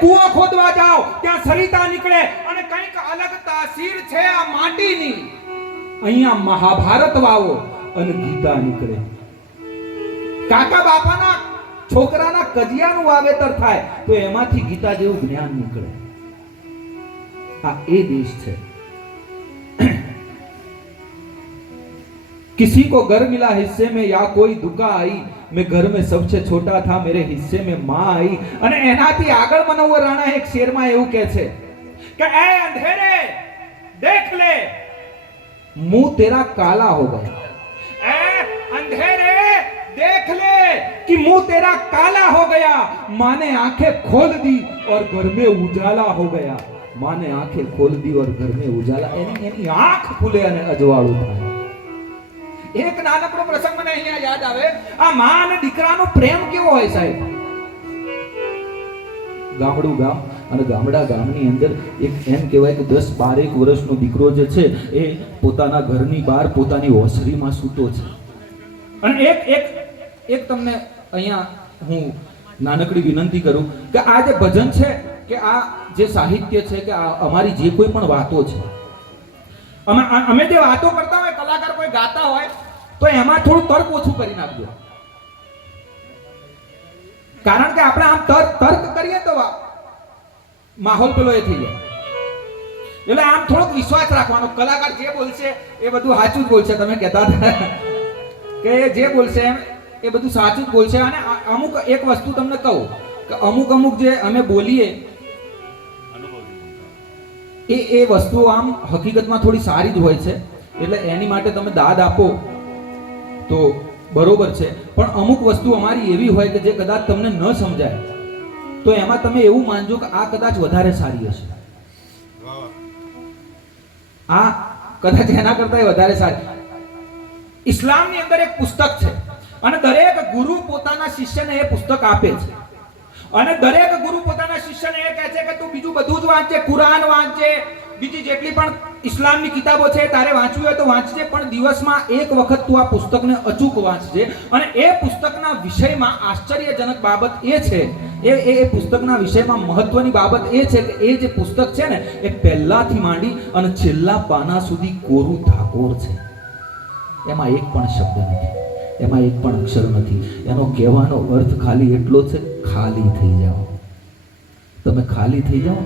કૂવો ખોદવા જાઓ ત્યાં સરિતા નીકળે અને કંઈક અલગ તાસીર છે આ માટીની. અહીંયા મહાભારત વાવો અને ગીતા નીકળે. કાકા બાપાના છોકરાના કજિયાનું વાવેતર થાય તો એમાંથી ગીતા જેવું જ્ઞાન નીકળે. આ એ દેશ છે. किसी को घर मिला हिस्से में या कोई दुका आई, मैं घर में सबसे छोटा था, मेरे हिस्से में मां आई. અને એનાથી આગળ મનોહર રાણા એક શેરમાં એવું કહે છે કે એ અંધેરે દેખ લે मुंह तेरा काला हो गया. ए अंधेरे देख ले कि मुंह तेरा काला हो गया. माँ ने आंखें खोल दी और घर में उजाला हो गया. माँ ने आंखें खोल दी और घर में उजाला. એની આંખ ખુલે અને અજવાળું થાય. એક નાનકડો પ્રસંગ મને અહીંયા યાદ આવે. આ માં અને દીકરાનો પ્રેમ કેવો હોય સાહેબ. ગામડું ગામ અને ગામડા ગામની અંદર એક એમ કહેવાય કે 10-12 વર્ષનો દીકરો જે છે એ પોતાના ઘરની બહાર પોતાની ઓસરીમાં સૂતો છે. અને એક તમને અહીંયા હું નાનકડી વિનંતી કરું કે આ જે ભજન છે કે આ જે સાહિત્ય છે કે આ અમારી જે કોઈ પણ વાતો છે, અમે જે વાતો કરતા હોય, કલાકાર કોઈ ગાતા હોય તો એમાં થોડું તર્ક ઓછું કરી નાખજો. કારણ કે આપણે આમ તર્ક કરીએ તો માહોલ પેલો એ થઈ જાય. એટલે આમ થોડોક વિશ્વાસ રાખવાનો. કલાકાર જે બોલશે એ બધું સાચું જ બોલશે. તમે કહેતા હતા કે જે બોલશે એ બધું સાચું જ બોલશે. અને અમુક એક વસ્તુ તમને કહું કે અમુક જે અમે બોલીએ એ વસ્તુઓ આમ હકીકતમાં થોડી સારી જ હોય છે. એટલે એની માટે તમે દાદ આપો તો બરોબર છે. પણ અમુક વસ્તુ અમારી એવી હોય કે જે કદાચ તમને ન સમજાય તો એમાં તમે એવું માનજો કે આ કદાચ વધારે સારી હશે, આ કદાચ એના કરતા વધારે સારી. ઇસ્લામની અંદર એક પુસ્તક છે અને દરેક ગુરુ પોતાના શિષ્યને એ પુસ્તક આપે છે. અને દરેક ગુરુ પોતાના શિષ્યને એ કહે છે કે તું બીજું બધું જ વાંચે, કુરાન વાંચે, બીજી જેટલી પણ ઇસ્લામની કિતાબો છે તારે વાંચવી હોય તો વાંચજે, પણ દિવસમાં એક વખત તું આ પુસ્તકને અચૂક વાંચજે. અને એ પુસ્તકના વિષયમાં આશ્ચર્યજનક બાબત એ છે, એ પુસ્તકના વિષયમાં મહત્વની બાબત એ છે કે એ જે પુસ્તક છે ને એ પહેલાથી માંડી અને છેલ્લા પાના સુધી કોરું ધાકોર છે. એમાં એક પણ શબ્દ નથી, એમાં એક પણ અક્ષર નથી. એનો કહેવાનો અર્થ ખાલી એટલો છે, ખાલી થઈ જાઓ. તમે ખાલી થઈ જાઓ,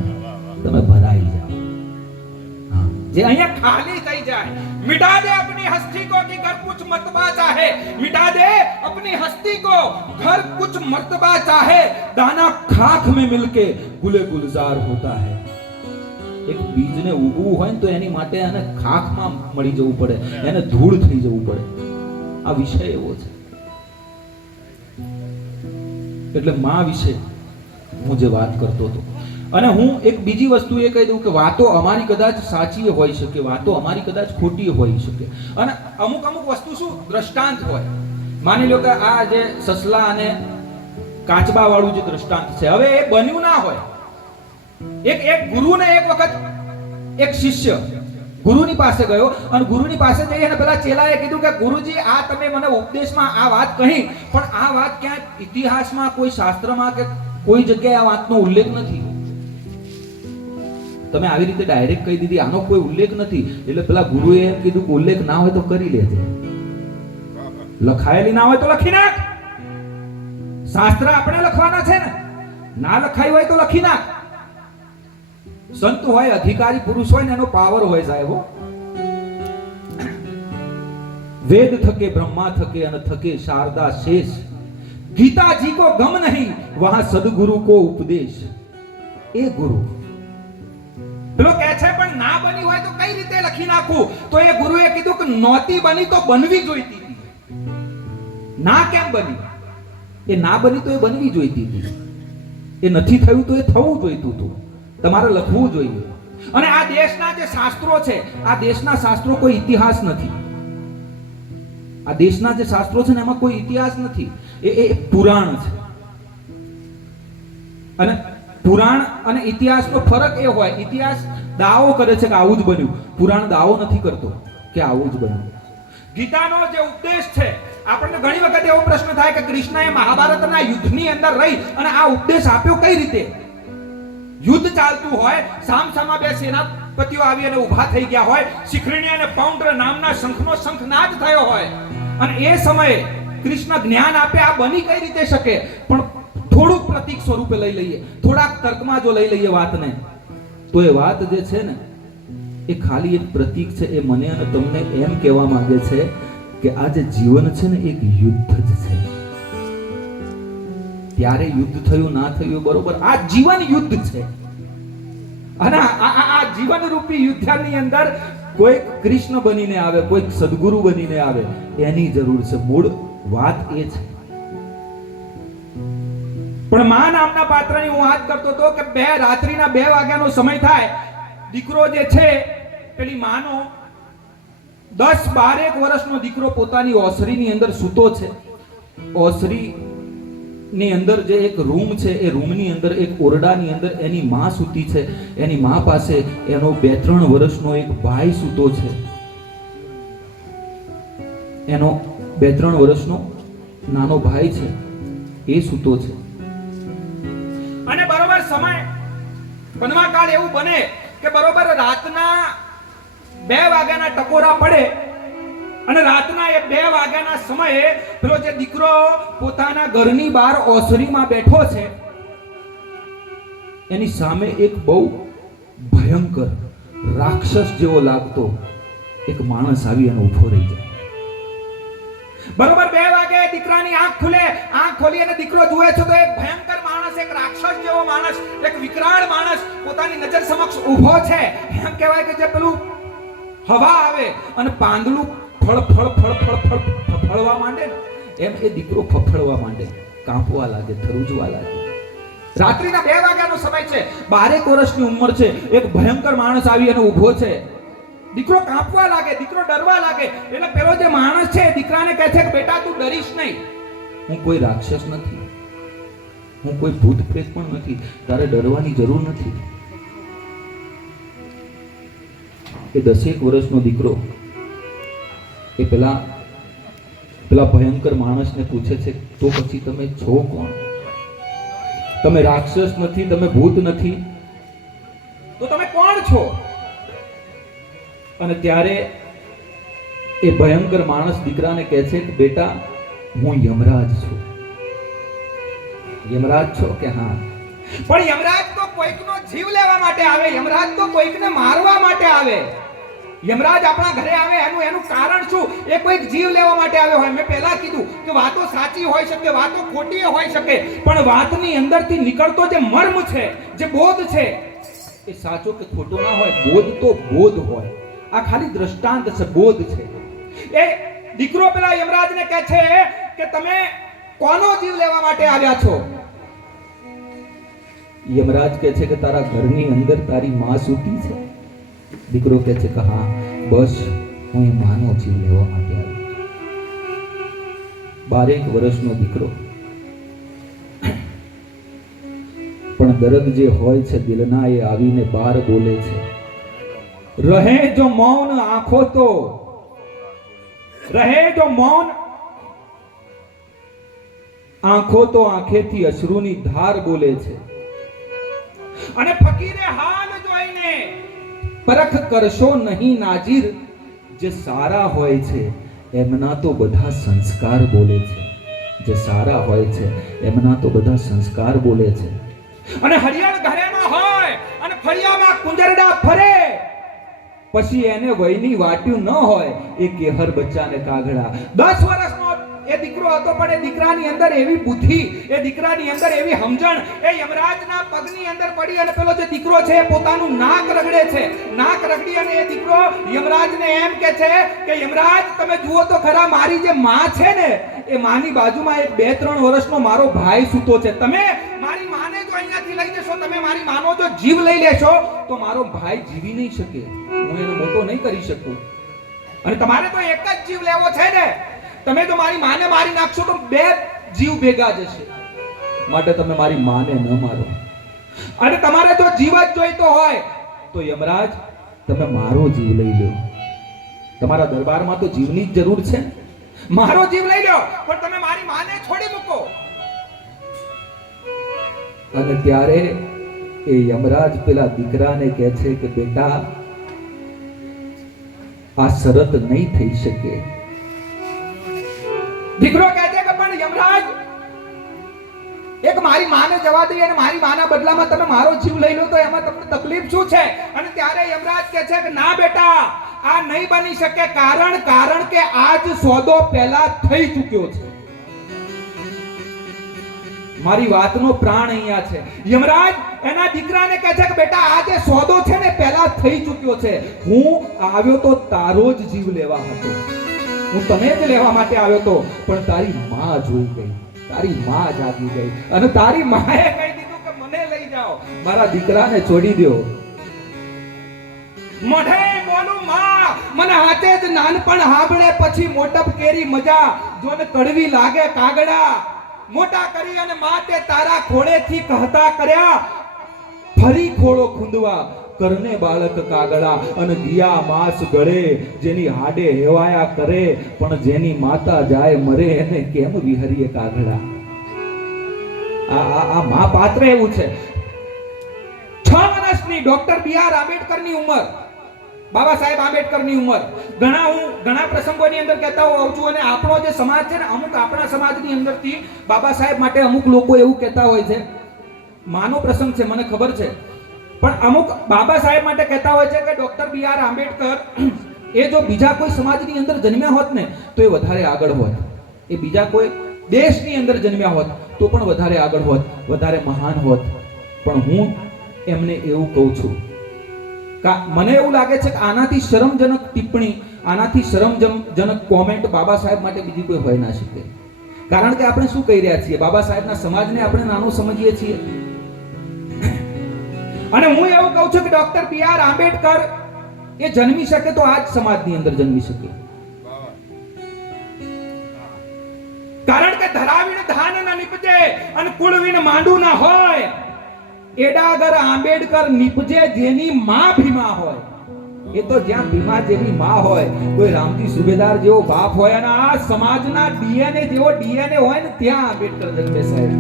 તમે ભરાઈ જાઓ. હા, જે અહીંયા ખાલી થઈ જાય. मिटा दे अपनी हस्ती को कि घर कुछ मर्तबा चाहे, मिटा दे अपनी हस्ती को घर कुछ मर्तबा चाहे, दाना खाक में मिलके गुले गुलजार होता है. એક બીજને ઉગવું હોય ને તો એની માટે એને ખાકમાં મળી જવું પડે, એને ધૂળ થઈ જવું પડે. આ વિષય એવો છે. એટલે માં વિશે હું જે વાત કરતો હતો. અને હું એક બીજી વસ્તુ એ કહી દઉં કે વાતો અમારી કદાચ સાચી હોઈ શકે, વાતો અમારી કદાચ ખોટી હોઈ શકે. અને અમુક વસ્તુ શું દ્રષ્ટાંત હોય. માની લો કે આ જે સસલા અને કાચબા વાળું જે દ્રષ્ટાંત છે, હવે એ બન્યું ના હોય. એક ગુરુને એક વખત એક શિષ્ય ગુરુની પાસે ગયો અને ગુરુની પાસે જઈ અને પેલા ચેલાએ કીધું કે ગુરુજી આ તમે મને ઉપદેશમાં આ વાત કહી, પણ આ વાત ક્યાંય ઇતિહાસમાં કોઈ શાસ્ત્રમાં કે કોઈ જગ્યાએ આ વાતનો ઉલ્લેખ નથી. તમે આવી રીતે ડાયરેક્ટ કહી દીધી આનો કોઈ ઉલ્લેખ નથી. એટલે પેલા ગુરુએ એમ કીધું કે ઉલ્લેખ ના હોય તો કરી લેજે, લખાયેલી ના હોય તો લખી નાખ. શાસ્ત્ર આપણે લખવાના છે ને, ના લખાઈ હોય તો લખી નાખ. સંત હોય, અધિકારી પુરુષ હોય ને એનો પાવર હોય સાહેબો. વેદ થકે બ્રહ્મા થકે અને થકે શારદા શેષ, गीता जी को गम नहीं वहां सदगुरु को उपदेश. એ ગુરુ પેલો કહે છે પણ ના બની હોય તો કઈ રીતે લખી નાખું? તો એ ગુરુએ કીધું કે નહોતી બની તો બનવી જોઈતી હતી. ના કેમ બની? એ ના બની તો એ બનવી જોઈતી હતી. એ નથી થયું તો એ થવું જોઈતું હતું. તમારે લખવું જોઈએ. અને આ દેશના જે શાસ્ત્રો છે, આ દેશના શાસ્ત્રો કોઈ ઇતિહાસ નથી. આ દેશના જે શાસ્ત્રો છે ને એમાં કોઈ ઇતિહાસ નથી. એ પુરાણ છે. અને પુરાણ અને ઇતિહાસનો ફરક એ હોય, ઇતિહાસ દાવો કરે છે કે આવું જ બન્યું, પુરાણ દાવો નથી કરતો કે આવું જ બન્યું. ગીતાનો જે ઉપદેશ છે, આપણને ઘણી વખત એવો પ્રશ્ન થાય કે કૃષ્ણએ મહાભારતના યુદ્ધની અંદર રહી અને આ ઉપદેશ આપ્યો કઈ રીતે? યુદ્ધ ચાલતું હોય, સામસામા બે સેનાપતિઓ આવી અને ઊભા થઈ ગયા હોય, શિખરણી અને પૌંડ્ર નામના શંખનો શંખનાદ થયો હોય, અને એ સમયે કૃષ્ણ જ્ઞાન આપે. આ બની કઈ રીતે શકે? પણ થોડુંક પ્રતીક સ્વરૂપે લઈ લઈએ, થોડાક તર્કમાં જો લઈ લઈએ વાતને, તો એ વાત જે છે ને એ ખાલી એક પ્રતીક છે. એ મને અને તમને એમ કહેવા માંગે છે કે આ જે જીવન છે ને એક યુદ્ધ જ છે. ત્યારે યુદ્ધ થયું ના થયું બરોબર, આ જીવન યુદ્ધ છે. અને આ જીવન રૂપી યુદ્ધની અંદર કોઈ કૃષ્ણ બનીને આવે, કોઈ સદગુરુ બનીને આવે, એની જરૂર છે. મૂળ વાત એ છે. પણ મા નામના પાત્રની હું વાત કરતો હતો કે રાત્રિના 2 વાગ્યાનો સમય થાય. દીકરો જે છે પેલી માનો 10-12 વર્ષનો દીકરો પોતાની ઓસરીની અંદર સૂતો છે. ઓસરી ની અંદર જે એક રૂમ છે, એ રૂમની અંદર એક ઓરડાની અંદર એની માં સૂતી છે. એની માં પાસે એનો 2-3 વર્ષનો એક ભાઈ સૂતો છે. એનો 2-3 વર્ષનો નાનો ભાઈ છે, એ સૂતો છે. અને બરોબર સમય બનવાકાળ એવું બને કે બરોબર રાતના 2 વાગ્યાના ટકોરા પડે, અને રાતના એ 2 વાગ્યાના સમયે પેલો જે દીકરો પોતાના ઘરની બહાર ઓસરીમાં બેઠો છે, એની સામે એક બહુ ભયંકર રાક્ષસ જેવો લાગતો એક માણસ આવી અને ઊભો રહી જાય. બરોબર 2 વાગે દીકરાની આંખ ખુલે. આંખ ખોલી અને દીકરો જુએ છે તો એક ભયંકર માણસ, એક રાક્ષસ જેવો માણસ, એક વિકરાળ માણસ પોતાની નજર સમક્ષ ઊભો છે. એમ કહેવાય કે જે પેલું હવા આવે અને પાંદડું ફળવા માંડે ને, એમ એ દીકરો ફફડવા માંડે, કાંપવા લાગે, થરુજવા લાગે. રાત્રિના 2 વાગ્યાનો સમય છે, 12 વર્ષની ઉંમર છે. એક ભયંકર માણસ આવી અને ઊભો છે. દીકરો કાંપવા લાગે, દીકરો ડરવા લાગે. એટલે પેલો જે માણસ છે દીકરાને કહે છે કે બેટા તું ડરીશ નહીં, હું કોઈ રાક્ષસ નથી, હું કોઈ ભૂત પ્રેત પણ નથી, તારે ડરવાની જરૂર નથી. એ 10 વર્ષનો દીકરો એ પેલા ભયંકર માણસને પૂછે છે, તો પછી તમે છો કોણ? તમે રાક્ષસ નથી, તમે ભૂત નથી, તો તમે કોણ છો? અને ત્યારે એ ભયંકર માણસ દીકરાને કહે છે કે બેટા હું યમરાજ છું. યમરાજ છો કે હા? પણ યમરાજ તો કોઈકનો જીવ લેવા માટે આવે, યમરાજ તો કોઈકને મારવા માટે આવે. યમરાજ આપણા ઘરે આવે એનું કારણ શું? એ કોઈક જીવ લેવા માટે આવ્યો હોય. મેં પહેલા કીધું કે વાતો સાચી હોઈ શકે, વાતો ખોટી હોઈ શકે, પણ વાતની અંદરથી નીકળતો જે મર્મ છે, જે બોધ છે, એ સાચો કે ખોટો ના હોય. બોધ તો બોધ હોય. આ ખાલી દ્રષ્ટાંત છે, બોધ છે. એ દીકરો પેલા યમરાજને કહે છે કે તમે કોનો જીવ લેવા માટે આવ્યા છો? યમરાજ કહે છે કે તારા ઘરની અંદર તારી માં સૂતી છે. દીકરો કહે છે કે હા, બસ હું એ માનો જીવ લેવા માટે આવ્યો. 12 વર્ષનો દીકરો, પણ દર્દ જે હોય છે દિલના એ આવીને બહાર બોલે છે. રહે જો મૌન આંખો તો, રહે જો મૌન આંખો તો આંખેથી અશ્રુની ધાર બોલે છે. અને ફકીરે હાલ જોઈને પરખ કરશો નહીં નાજીર, જે સારા હોય છે એમના તો બધા સંસ્કાર બોલે છે. જે સારા હોય છે એમના તો બધા સંસ્કાર બોલે છે. અને હરિયાળ ઘરેમાં હોય અને ફળિયામાં કુંજરડા ફરે, પછી એને વયની વાટ્યું ન હોય એ કેહર બચ્ચાને કાગડા. 10 વર્ષનો એ દીકરો હતો, પણ એ દીકરાની અંદર એવી બુદ્ધિ, એ દીકરાની અંદર એવી સમજણ. એ યમરાજના પગની અંદર પડી અને પેલો જે દીકરો છે પોતાનું નાક રગડે છે. નાક રગડી અને એ દીકરો યમરાજને એમ કહે છે કે યમરાજ તમે જુઓ તો ખરા, મારી જે માં છે ને એ માની બાજુમાં એક 2-3 વર્ષનો મારો ભાઈ સૂતો છે. તમે મારી માને જો અહીંયાથી લઈ જશો, તમે મારી માનો જો જીવ લઈ લેશો તો મારો ભાઈ જીવી નહીં શકે, હું એને મોટો નહીં કરી શકું. અને તમારે તો એક જ જીવ લેવો છે ને, તમે તો મારી માને મારી નાખશો તો 2 જીવ ભેગા જશે. માટે તમે મારી માને ન મારો. અને તમારે જો જીવ જ જોઈતો હોય તો યમરાજ તમે મારો જીવ લઈ લો. તમારા દરબારમાં તો જીવની જ જરૂર છે. મારો જીવ લઈ લો, પણ તમે મારી માને છોડી મૂકો. અને ત્યારે એ યમરાજ પેલા દીકરાને કહે છે કે બેટા આ શરત નહીં થઈ શકે. દીકરો કહે છે કે પણ યમરાજ એક મારી માને જવા દઈએ અને મારી માના બદલામાં તમે મારો જીવ લઈ લો તો એમાં તમને તકલીફ શું છે? અને ત્યારે યમરાજ કહે છે કે ના બેટા આ નહીં બની શકે. કારણ કે આજ સોદો પહેલા થઈ ચૂક્યો છે. મારી વાતનો પ્રાણ અહીંયા છે. યમરાજ એના દીકરાને કહે છે કે બેટા આ જે સોદો છે ને પહેલા થઈ ચૂક્યો છે. હું આવ્યો તો તારો જ જીવ લેવા હતો, હું તને જ લેવા માટે આવ્યો તો, પણ તારી માં જોઈ ગઈ, તારી માં જાગી ગઈ અને તારી માએ કહી દીધું કે મને લઈ જાઓ, મારા દીકરાને છોડી દો. મોઢે બોલું માં, મને હાથે જ નાનપણ હાંભળે પછી મોટપ કેરી મજા, જોને કડવી લાગે કાગડા, મોટા કરી અને માતે તારા ખોળેથી કહતા કર્યા ફરી ખોળો ખૂંદવા કરને બાળક કાગડા. અને દિયા માસ ગળે જેની હાડે હેવાયા કરે, પણ જેની માતા જાય મરે એને કેમ વિહરીએ કાગડા. આ મા પાત્ર એવું છે. 6 વર્ષની ડોક્ટર બી.આર. આંબેડકરની ઉંમર, બાબા સાહેબ આંબેડકરની ઉંમર. ઘણા પ્રસંગોની અંદર કહેતા હોઉં છું, અને આપણો જે સમાજ છે ને, અમુક આપણા સમાજની અંદરથી બાબા સાહેબ માટે અમુક લોકો એવું કહેતા હોય છે. માનો પ્રસંગ છે મને ખબર છે, પણ અમુક બાબા સાહેબ માટે કહેતા હોય છે કે ડોક્ટર બી.આર. આંબેડકર એ જો બીજા કોઈ સમાજની અંદર જન્મ્યા હોત ને તો એ વધારે આગળ હોત. એ બીજા કોઈ દેશની અંદર જન્મ્યા હોત તો પણ વધારે આગળ હોત, વધારે મહાન હોત. પણ હું એમને એવું કહું છું, મને એવું લાગે છે કે આનાથી શરમજનક ટિપ્પણી, આનાથી શરમજનક કોમેન્ટ બાબા સાહેબ માટે બીજી કોઈ હોય ના શકે. કારણ કે આપણે શું કહી રહ્યા છીએ? બાબા સાહેબના સમાજને આપણે નાનો સમજીએ છીએ. અને હું એવું કહું છું કે ડોક્ટર બી.આર. આંબેડકર એ જન્મી શકે તો આ જ સમાજની અંદર જન્મી શકે. કારણ કે ધરાવીને ધાન ના નીપજે અને કુળવીને માંડું ના હોય, એડાગર આંબેડકર નીપજે જેની માં ભીમા હોય. એ તો જ્યાં ભીમા જેવી માં હોય, કોઈ રામજી સુબેદાર જેવો બાપ હોય અને આ સમાજના ડીએનએ જેવો ડીએનએ હોય ને ત્યાં આંબેડકર જન્મે સાહેબ,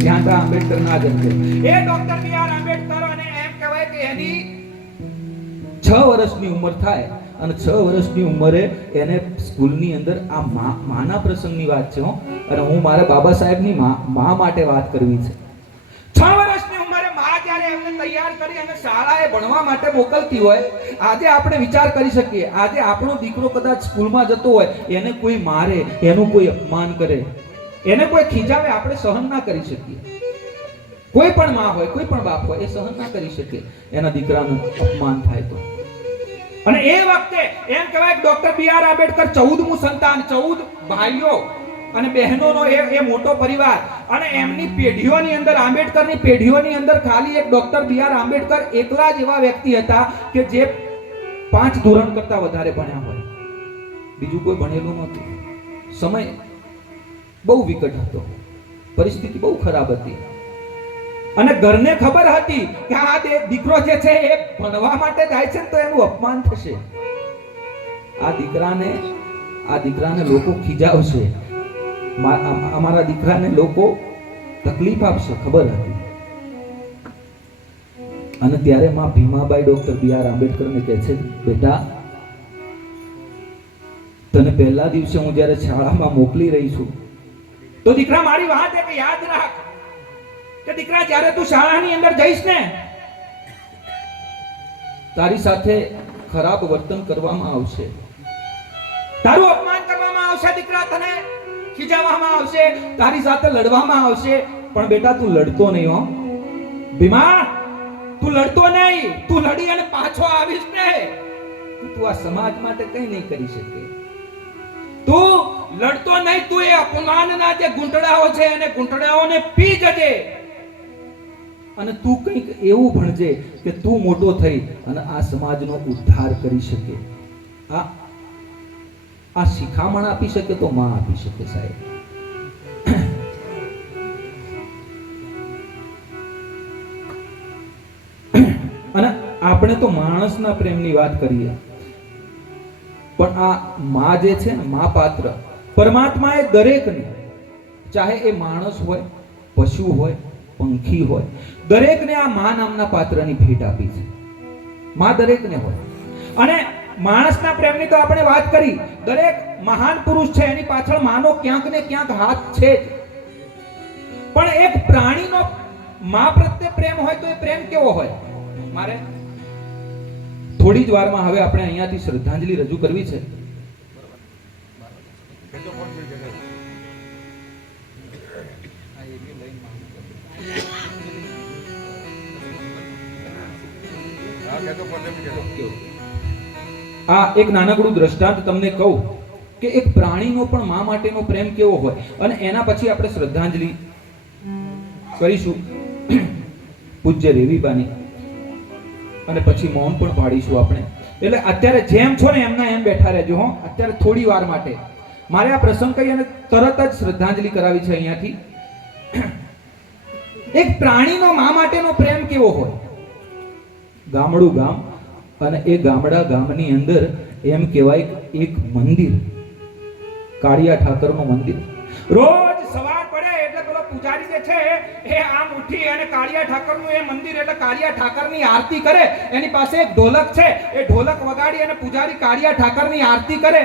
ત્યાં તો આંબેડકર ના જન્મે. એ ડોક્ટર બી.આર. આંબેડકર અને એમ કહેવાય કે એની 6 વર્ષની ઉંમર થાય અને 6 વર્ષની ઉંમરે એને સ્કૂલની અંદર આ માના પ્રસંગની વાત છે. અને હું મારા બાબા સાહેબની માં માટે વાત કરવી છે. 6 વર્ષની ઉંમરે માં જ્યારે એમને તૈયાર કરી અને શાળાએ ભણવા માટે મોકલતી હોય, આજે આપણે વિચાર કરી શકીએ, આજે આપણો દીકરો કદાચ સ્કૂલમાં જતો હોય, એને કોઈ મારે, એનું કોઈ અપમાન કરે, એને કોઈ ખીજાવે, આપણે સહન ના કરી શકીએ. કોઈ પણ માં હોય, કોઈ પણ બાપ હોય, એ સહન ના કરી શકે એના દીકરાનું અપમાન થાય તો. અને એ વખતે એમ કહેવાય કે ડોક્ટર બી.આર. આંબેડકર 14મું સંતાન, 14 ભાઈઓ અને બહેનોનો એ મોટો પરિવાર. અને એમની પેઢીઓની અંદર, આંબેડકરની પેઢીઓની અંદર ખાલી એક ડોક્ટર બી.આર. આંબેડકર એકલા જ એવા વ્યક્તિ હતા કે જે 5 ધોરણ કરતા વધારે ભણ્યા હોય, બીજું કોઈ ભણેલું નહોતું. સમય બહુ વિકટ હતો, પરિસ્થિતિ બહુ ખરાબ હતી અને ઘરને ખબર હતી કે આ દીકરો જે છે એ ભણવા માટે જાય છે તો એનું અપમાન થશે, આ દીકરાને લોકો ખીજાવશે, અમારા દીકરાને લોકો તકલીફ આપશે, ખબર હતી. અને ત્યારે માં ભીમાબાઈ ડોક્ટર બી.આર. આંબેડકરને કહે છે, બેટા તને પહેલા દિવસે હું જ્યારે શાળામાં મોકલી રહી છું તો દીકરા મારી વાત એક યાદ રાખ કે દીકરા જ્યારે તું શાળાની અંદર જઈશ ને તારી સાથે ખરાબ વર્તન કરવામાં આવશે, તારું અપમાન કરવામાં આવશે, દીકરા તને ખીજાવવામાં આવશે, તારી સાથે લડવામાં આવશે, પણ બેટા તું લડતો નહીં. હો ભીમા, તું લડતો નહીં. તું લડી અને પાછો આવીશ ને તું આ સમાજ માટે કંઈ નહીં કરી શકે. તું લડતો નહીં, તું એ અપમાનના જે ગુંટડાઓ છે એને ગુંટડાઓને પી જજે અને તું કંઈક એવું ભણજે કે તું મોટો થઈ અને આ સમાજનો ઉદ્ધાર કરી શકે. આ શિખામણ આપી શકે તો માં આપી શકે સાહેબ. અને આપણે તો માણસના પ્રેમની વાત કરીએ, પણ આ માં જે છે ને, માં પાત્ર પરમાત્માએ દરેકને, ચાહે એ માણસ હોય, પશુ હોય, પંખી હોય, દરેકને આ મા નામના પાત્રની ભેટ આપી છે. મા દરેકને હોય. અને માણસના પ્રેમની તો આપણે વાત કરી, દરેક મહાન પુરુષ છે એની પાછળ માનો ક્યાંક ને ક્યાંક હાથ છે જ. પણ એક પ્રાણીનો મા પ્રત્યે પ્રેમ હોય તો એ પ્રેમ કેવો હોય? મારે થોડી જ વારમાં હવે આપણે અહીંયાથી શ્રદ્ધાંજલિ રજૂ કરવી છે. આ એક નાનકડું દ્રષ્ટાંત તમને કહું કે એક પ્રાણીનો પણ મા માટેનો પ્રેમ કેવો હોય, અને એના પછી આપણે શ્રદ્ધાંજલિ કરીશું પૂજ્ય રેવીબાની, અને પછી મૌન પણ પાડીશું આપણે. એટલે અત્યારે જેમ છો ને એમના એમ બેઠા રહેજો હો. અત્યારે થોડી વાર માટે મારે આ પ્રસંગ કહી અને તરત જ શ્રદ્ધાંજલિ કરાવી છે અહીંયાથી. એક પ્રાણીનો મા માટેનો પ્રેમ કેવો હોય? ગામડું ગામ, અને એ ગામડા ગામની અંદર એમ કહેવાય એક મંદિર, કાળિયા ઠાકરનું મંદિર. રોજ સવાર પડે એટલે પેલો પૂજારી જે છે એ આમ ઉઠી અને કાળિયા ઠાકરનું એ મંદિર એટલે કાળિયા ઠાકરની આરતી કરે. એની પાસે એક ઢોલક છે, એ ઢોલક વગાડી અને પૂજારી કાળિયા ઠાકરની આરતી કરે.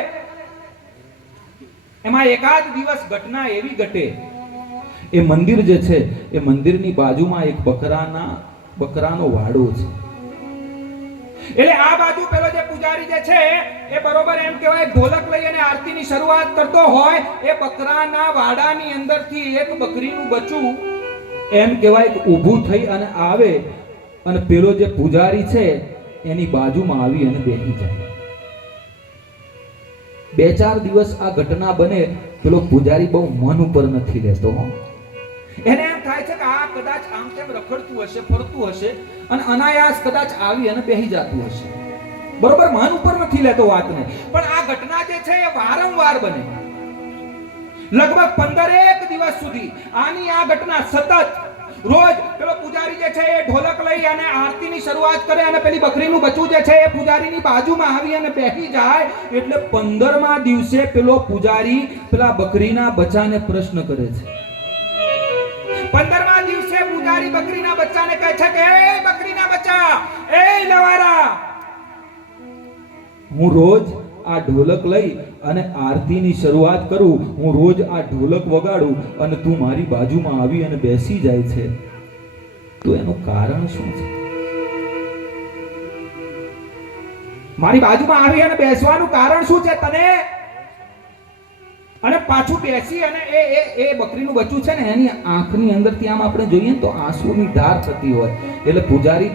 એમાં એકાદ દિવસ ઘટના એવી ઘટે, એ મંદિર જે છે એ મંદિરની બાજુમાં એક બકરાનો વાડો છે. એટલે આ બાજુ પેલો જે પૂજારી જે છે એ બરોબર એમ કહેવાય ઢોલક લઈ અને આરતીની શરૂઆત કરતો હોય, એ બકરાના વાડાની અંદરથી એક બકરીનું બચ્ચું એમ કહેવાય ઊભું થઈ અને આવે, અને પેલો જે પૂજારી છે એની બાજુમાં આવી અને બેસી જાય. 2-4 દિવસ આ ઘટના બને. પેલો પૂજારી બહુ મન ઉપર નથી લેતો. એને એમ થાય છે કે આ કદાચ આમ તેમ રખડતું હશે, ફરતું હશે, અને અનાયાસ કદાચ આવી અને બેહી જતું હશે. બરોબર, મન ઉપર નથી લેતો વાતને. પણ આ ઘટના જે છે એ વારંવાર બને, લગભગ 15 દિવસ સુધી આની આ ઘટના સતત. રોજ પેલો પૂજારી જે છે એ ઢોલક લઈ અને આરતીની શરૂઆત કરે, અને પેલી બકરીનું બચ્ચું જે છે એ પૂજારીની બાજુમાં આવી અને બેસી જાય. એટલે 15મા દિવસે પેલો પૂજારી પેલા બકરીના બચ્ચાને પ્રશ્ન કરે છે. 15મા દિવસે પૂજારી બકરીના બચ્ચાને કહે છે કે એ બકરીના બચ્ચા, એ લવારા, હું રોજ આ ઢોલક લઈ અને આરતીની શરૂઆત કરું, હું રોજ આ ઢોલક વગાડું, અને તું મારી બાજુમાં આવી અને બેસી જાય છે, તો એનું કારણ શું છે? મારી બાજુમાં આવી અને બેસવાનું કારણ શું છે તને? અને પાછું બેસી અને એ બકરીનું બચ્ચું છે ને એની આંખની અંદરથી આમ આપણે જોઈએ તો આંસુની ધાર થતી હોય. એટલે પૂજારી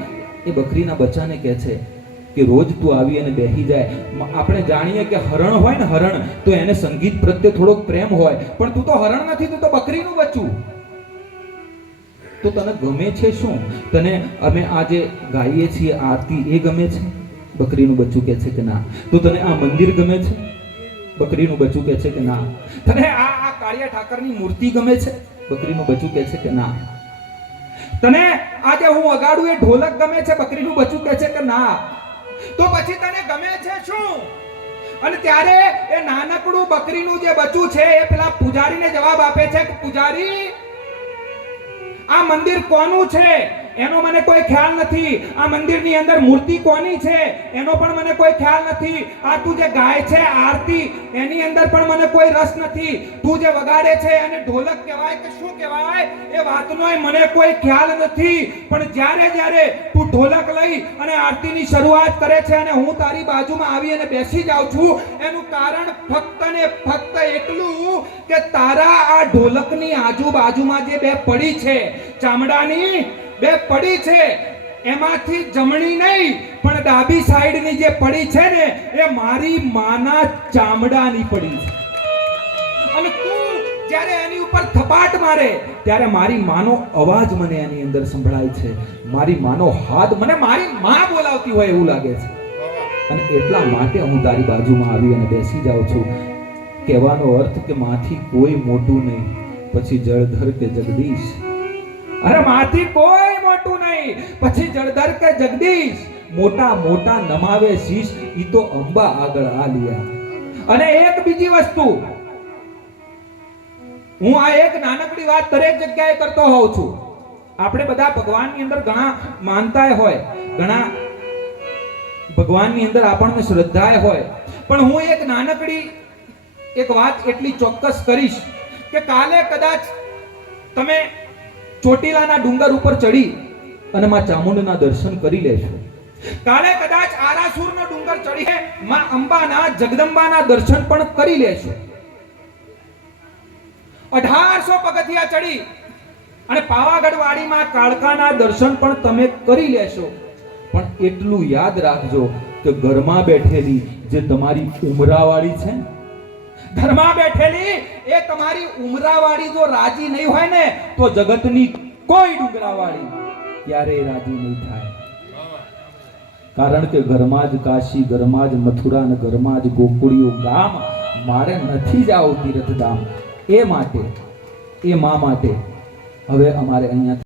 એ બકરીના બચ્ચાને કહે છે કે રોજ તું આવી અને બેસી જાય. આપણે જાણીએ કે હરણ હોય ને, હરણ, તો એને સંગીત પ્રત્યે થોડોક પ્રેમ હોય, પણ તું તો હરણ નથી, તું તો બકરીનું બચ્ચું. તો તને ગમે છે શું? તને અમે આજે ગાઈએ છીએ આરતી એ ગમે છે? બકરીનું બચ્ચું કહે છે કે ના. તો તને આ મંદિર ગમે છે? બકરીનું બચ્ચું કહે છે કે ના. તને આ કાળિયા ઠાકરની મૂર્તિ ગમે છે? બકરીનું બચ્ચું કહે છે કે ના. તને આજે હું વગાડું એ ઢોલક ગમે છે? બકરીનું બચ્ચું કહે છે કે ના. તો પછી તને ગમે છે શું? અને ત્યારે એ નાનકડું બકરીનું જે બચ્ચું છે એ પેલા પૂજારીને જવાબ આપે છે કે પૂજારી, આ મંદિર કોનું છે એનો મને કોઈ ખ્યાલ નથી. આ મંદિરની અંદર મૂર્તિ કોની છે એનો પણ મને કોઈ ખ્યાલ નથી. આ તું જે ગાય છે આરતી, એની અંદર પણ મને કોઈ રસ નથી. તું જે વગાડે છે અને ઢોલક કહેવાય કે શું કહેવાય એ વાતનોય મને કોઈ ખ્યાલ નથી. પણ જ્યારે તું ઢોલક લઈ અને આરતીની શરૂઆત કરે છે અને હું તારી બાજુમાં આવી અને બેસી જાઉં છું, એનું કારણ ફક્ત ને ફક્ત એટલું કે તારા આ ઢોલકની આજુબાજુમાં જે બે પડી છે ચામડાની, બે પડી છે, એમાંથી જમણી નહીં પણ ડાબી સાઈડની જે પડી છે ને એ મારી માના ચામડાની પડી છે. અને તું જ્યારે એની ઉપર થપાટ મારે ત્યારે મારી માનો અવાજ મને એની અંદર સંભળાય છે. મારી માનો હાથ મને મારી માં બોલાવતી હોય એવું લાગે છે. અને એટલા માટે હું તારી બાજુમાં આવી અને બેસી જાઉં છું. કહેવાનો અર્થ કે માથી કોઈ મોટું નહીં, પછી જળધર કે જગદીશ. અરે માથી કોઈ મોટું નહીં, પછી જળધર કે જગદીશ. મોટા મોટા નમાવે શીશ, ઈ તો અંબા આગળ આલિયા. અને એક બીજી વસ્તુ, હું આ એક નાનકડી વાત દરેક જગ્યાએ કરતો હોઉં છું. આપણે બધા ભગવાનની અંદર ઘણા માનતાય હોય, ઘણા ભગવાનની અંદર આપણને શ્રદ્ધાય હોય, પણ હું એક નાનકડી એક વાત એટલી ચોક્કસ કરીશ કે કાલે કદાચ તમે ચોટીલાના ડુંગર ઉપર ચડી અને માં ચામુંડના દર્શન કરી લેશો. કાલે કદાચ આરાસુરનો ડુંગર ચડી માં અંબાના જગદંબાના દર્શન પણ કરી લેશો. 1800 પગથિયા ચડી અને પાવાગઢ વાડીમાં કાળકાના દર્શન પણ તમે કરી લેશો. પણ એટલું યાદ રાખજો કે ઘરમાં બેઠેલી જે તમારી ઉમરાવાળી છે, ઘરમાં બેઠેલી એ તમારી ઉમરાવાળી જો રાજી નહીં હોય ને તો જગતની કોઈ ડુંગરાવાળી ક્યારેય રાજી નહીં થાય. કારણ કે ઘરમાં જ કાશી, ઘરમાં જ મથુરા અને ઘરમાં જ ગોકુળિયું ગામ. મારે નથી જાવું તીર્થધામ. એ માટે, એ માં માટે હવે અમારે અહીંયા